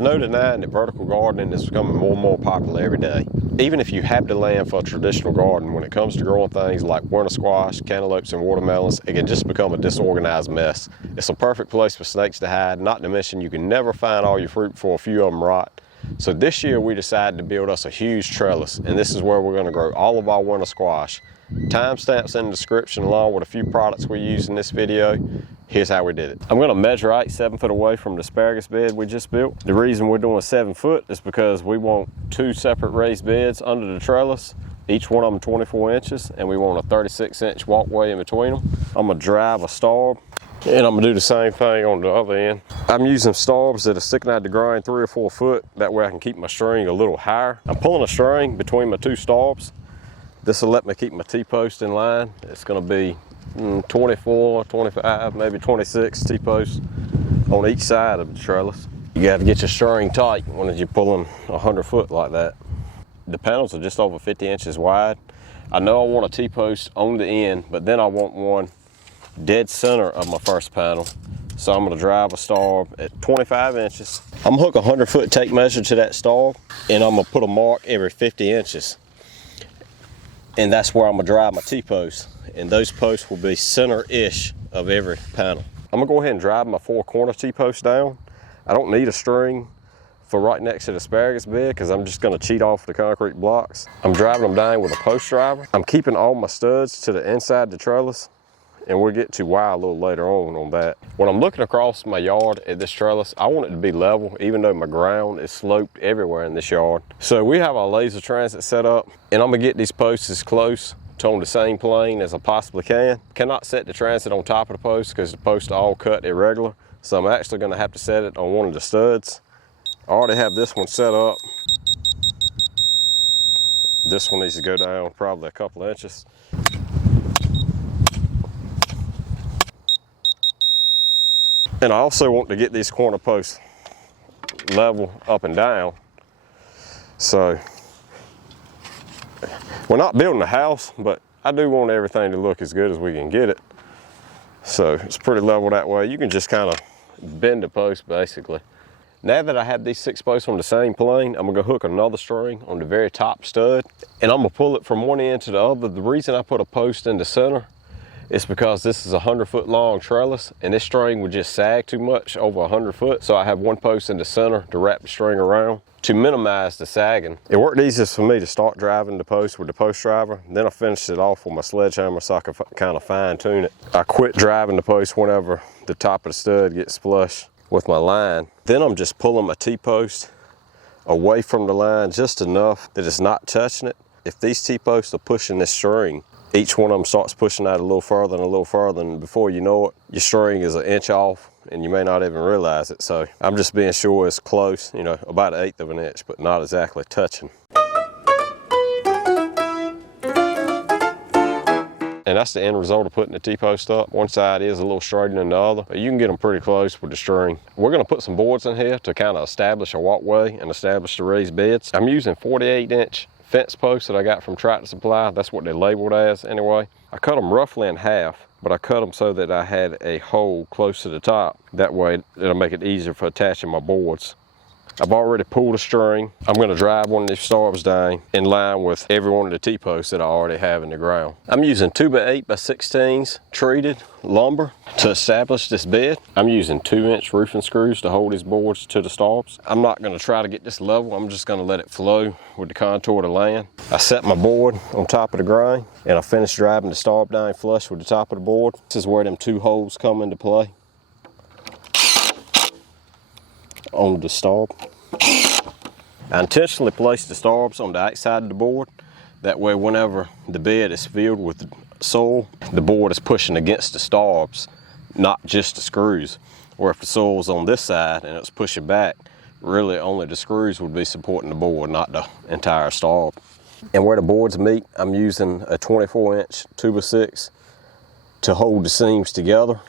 There's no denying that vertical gardening is becoming more and more popular every day. Even if you have the land for a traditional garden, when it comes to growing things like winter squash, cantaloupes, and watermelons, it can just become a disorganized mess. It's a perfect place for snakes to hide, not to mention you can never find all your fruit before a few of them rot. So this year we decided to build us a huge trellis, and this is where we're going to grow all of our winter squash. Timestamps in the description along with a few products we use in this video. Here's how we did it. I'm gonna measure out 7 foot away from the asparagus bed we just built. The reason we're doing 7 foot is because we want 2 separate raised beds under the trellis, each one of them 24 inches, and we want a 36-inch walkway in between them. I'm gonna drive a starb, and I'm gonna do the same thing on the other end. I'm using starbs that are sticking out the ground 3 or 4 foot. That way I can keep my string a little higher. I'm pulling a string between my 2 starbs. This will let me keep my T-post in line. It's gonna be 24, 25, maybe 26 T-posts on each side of the trellis. You gotta get your string tight when you're pulling 100 foot like that. The panels are just over 50 inches wide. I know I want a T-post on the end, but then I want one dead center of my first panel. So I'm gonna drive a starb at 25 inches. I'm gonna hook a 100 foot tape measure to that starb, and I'm gonna put a mark every 50 inches. And that's where I'm gonna drive my T-posts. And those posts will be center-ish of every panel. I'm gonna go ahead and drive my 4 corner T-posts down. I don't need a string for right next to the asparagus bed because I'm just gonna cheat off the concrete blocks. I'm driving them down with a post driver. I'm keeping all my studs to the inside of the trellis, and we'll get to why a little later on that. When I'm looking across my yard at this trellis, I want it to be level, even though my ground is sloped everywhere in this yard. So we have our laser transit set up, and I'm gonna get these posts as close to on the same plane as I possibly can. Cannot set the transit on top of the post because the posts are all cut irregular. So I'm actually gonna have to set it on one of the studs. I already have this one set up. This one needs to go down probably a couple inches. And I also want to get these corner posts level up and down. So we're not building a house, but I do want everything to look as good as we can get it. So it's pretty level that way. You can just kind of bend the post basically. Now that I have these 6 posts on the same plane, I'm gonna hook another string on the very top stud, and I'm gonna pull it from one end to the other. The reason I put a post in the center is because this is a 100 foot long trellis, and this string would just sag too much over 100 foot. So I have one post in the center to wrap the string around to minimize the sagging. It worked easiest for me to start driving the post with the post driver. Then I finished it off with my sledgehammer so I could kind of fine tune it. I quit driving the post whenever the top of the stud gets flush with my line. Then I'm just pulling my T-post away from the line just enough that it's not touching it. If these T-posts are pushing this string, each one of them starts pushing out a little further and a little further, and before you know it, your string is 1 inch off and you may not even realize it. So I'm just being sure it's close, you know, about 1/8 of an inch, but not exactly touching. And that's the end result of putting the T-post up. One side is a little straighter than the other, but you can get them pretty close with the string. We're gonna put some boards in here to kind of establish a walkway and establish the raised beds. I'm using 48-inch fence posts that I got from Tractor Supply. That's what they're labeled as anyway. I cut them roughly in half, but I cut them so that I had a hole close to the top. That way it'll make it easier for attaching my boards. I've already pulled a string. I'm gonna drive one of these starbs down in line with every one of the T-posts that I already have in the ground. I'm using 2x8x16s treated lumber to establish this bed. I'm using 2-inch roofing screws to hold these boards to the starbs. I'm not gonna try to get this level. I'm just gonna let it flow with the contour of the land. I set my board on top of the ground, and I finished driving the starb down flush with the top of the board. This is where them 2 holes come into play on the starb. I intentionally placed the starbs on the outside of the board. That way whenever the bed is filled with soil, the board is pushing against the starbs, not just the screws. Or if the soil's on this side and it's pushing back, really only the screws would be supporting the board, not the entire starb. And where the boards meet, I'm using a 24-inch 2x6 to hold the seams together.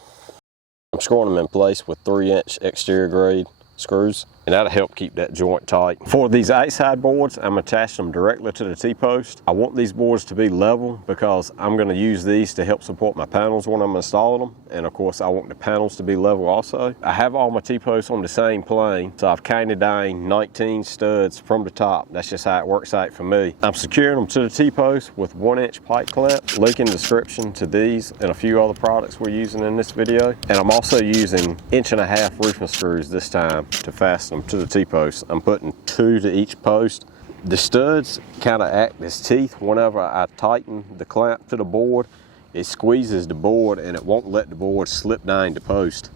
I'm screwing them in place with 3-inch exterior grade screws. and that'll help keep that joint tight. For these outside boards, I'm attaching them directly to the T-post. I want these boards to be level because I'm going to use these to help support my panels when I'm installing them, and of course I want the panels to be level also. I have all my T-posts on the same plane, so I've counted down 19 studs from the top. That's just how it works out for me. I'm securing them to the T-post with 1-inch pipe clamp. Link in the description to these and a few other products we're using in this video. And I'm also using 1.5-inch roofing screws this time to fasten them to the T-post. I'm putting 2 to each post. The studs kind of act as teeth. Whenever I tighten the clamp to the board, it squeezes the board and it won't let the board slip down the post.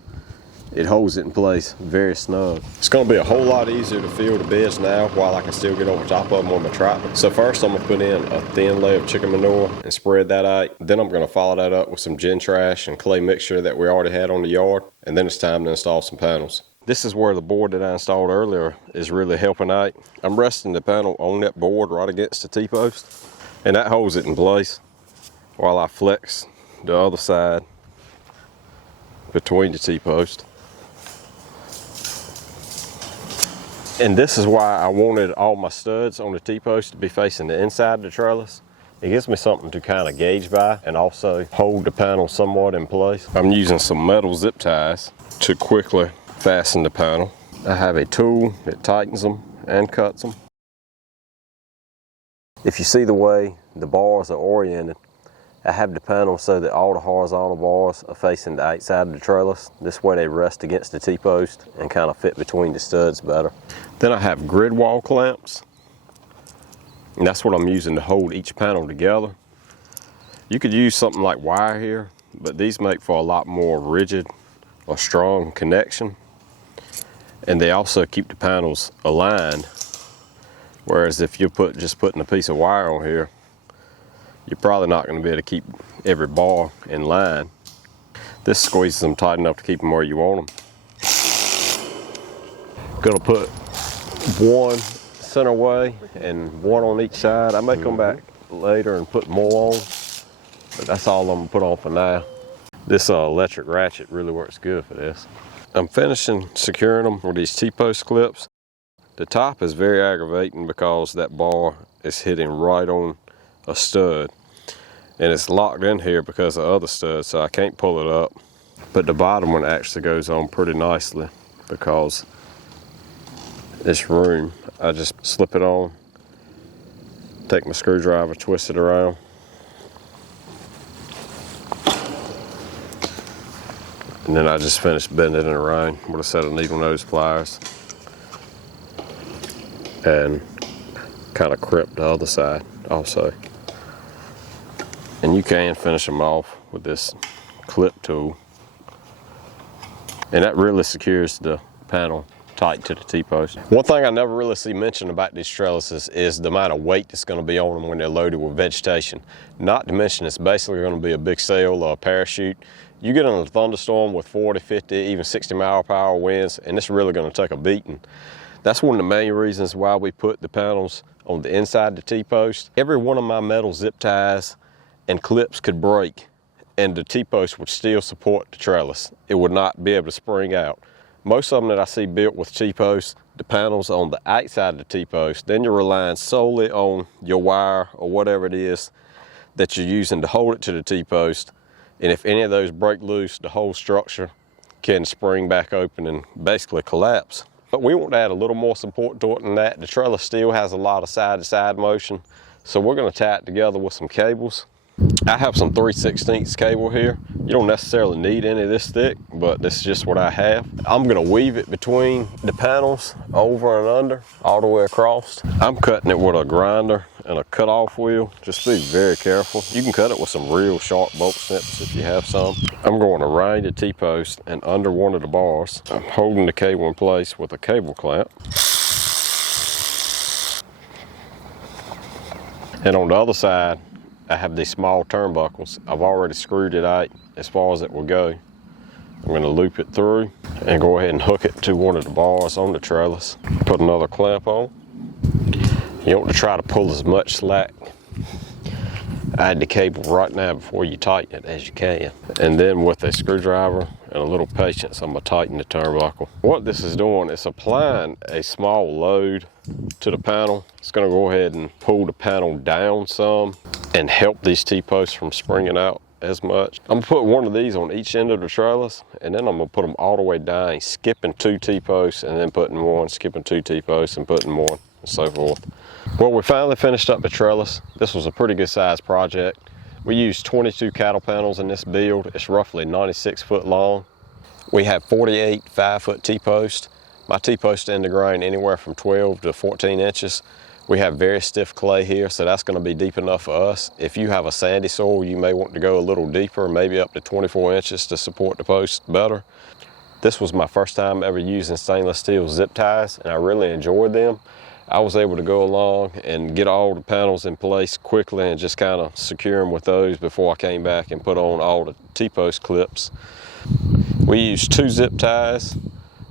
It holds it in place very snug. It's going to be a whole lot easier to fill the beds now while I can still get over top of them on my tractor. So first I'm going to put in a thin layer of chicken manure and spread that out. Then I'm going to follow that up with some gin trash and clay mixture that we already had on the yard. And then it's time to install some panels. This is where the board that I installed earlier is really helping out. I'm resting the panel on that board right against the T-post, and that holds it in place while I flex the other side between the T-post. And this is why I wanted all my studs on the T-post to be facing the inside of the trellis. It gives me something to kind of gauge by and also hold the panel somewhat in place. I'm using some metal zip ties to quickly fasten the panel. I have a tool that tightens them and cuts them. If you see the way the bars are oriented, I have the panel so that all the horizontal bars are facing the outside of the trellis. This way they rest against the T-post and kind of fit between the studs better. Then I have grid wall clamps, and that's what I'm using to hold each panel together. You could use something like wire here, but these make for a lot more rigid or strong connection. And they also keep the panels aligned. Whereas if you're just putting a piece of wire on here, you're probably not going to be able to keep every bar in line. This squeezes them tight enough to keep them where you want them. Gonna put one center way and one on each side. I may come back later and put more on, but that's all I'm gonna put on for now. This electric ratchet really works good for this. I'm finishing securing them with these T-post clips. The top is very aggravating because that bar is hitting right on a stud, and it's locked in here because of other studs, so I can't pull it up. But the bottom one actually goes on pretty nicely because it's room. I just slip it on, take my screwdriver, twist it around, and then I just finish bending it around with a set of needle nose pliers and kind of crimp the other side also. And you can finish them off with this clip tool, and that really secures the panel tight to the T-post. One thing I never really see mentioned about these trellises is the amount of weight that's going to be on them when they're loaded with vegetation. Not to mention it's basically going to be a big sail or a parachute. You get in a thunderstorm with 40, 50, even 60 mile-per-hour winds, and it's really going to take a beating. That's one of the main reasons why we put the panels on the inside of the T-post. Every one of my metal zip ties and clips could break, and the T-post would still support the trellis. It would not be able to spring out. Most of them that I see built with T-posts, the panels on the outside of the T-post, then you're relying solely on your wire or whatever it is that you're using to hold it to the T-post. And if any of those break loose, the whole structure can spring back open and basically collapse. But we want to add a little more support to it than that. The trellis still has a lot of side-to-side motion, so we're going to tie it together with some cables. I have some 3/16 cable here. You don't necessarily need any of this thick, but this is just what I have. I'm going to weave it between the panels, over and under, all the way across. I'm cutting it with a grinder and a cut-off wheel. Just be very careful. You can cut it with some real sharp bolt snips if you have some. I'm going around the T-post and under one of the bars. I'm holding the cable in place with a cable clamp. And on the other side, I have these small turnbuckles. I've already screwed it out as far as it will go. I'm going to loop it through and go ahead and hook it to one of the bars on the trellis. Put another clamp on. You want to try to pull as much slack add the cable right now before you tighten it as you can. And then with a screwdriver and a little patience, I'm gonna tighten the turnbuckle. What this is doing is applying a small load to the panel. It's gonna go ahead and pull the panel down some and help these T-posts from springing out as much. I'm gonna put one of these on each end of the trellis, and then I'm gonna put them all the way down, skipping 2 T-posts and then putting one, skipping 2 T-posts and putting one, and so forth. Well, we finally finished up the trellis. This was a pretty good sized project. We used 22 cattle panels in this build. It's roughly 96 foot long. We have 48 5-foot T-posts. My T-posts end the grain anywhere from 12 to 14 inches. We have very stiff clay here, so that's going to be deep enough for us. If you have a sandy soil, you may want to go a little deeper, maybe up to 24 inches to support the post better. This was my first time ever using stainless steel zip ties, and I really enjoyed them. I was able to go along and get all the panels in place quickly and just kind of secure them with those before I came back and put on all the T-post clips. We used 2 zip ties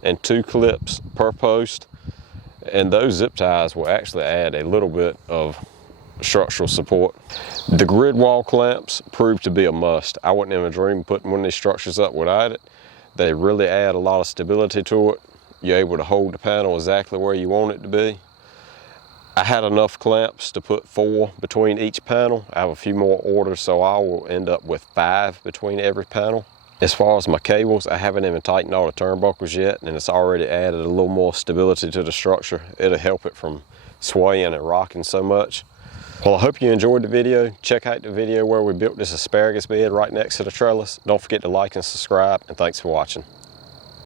and 2 clips per post, and those zip ties will actually add a little bit of structural support. The grid wall clamps proved to be a must. I wouldn't even dream of putting one of these structures up without it. They really add a lot of stability to it. You're able to hold the panel exactly where you want it to be. I had enough clamps to put 4 between each panel. I have a few more orders, so I will end up with 5 between every panel. As far as my cables, I haven't even tightened all the turnbuckles yet, and it's already added a little more stability to the structure. It'll help it from swaying and rocking so much. Well, I hope you enjoyed the video. Check out the video where we built this asparagus bed right next to the trellis. Don't forget to like and subscribe, and thanks for watching.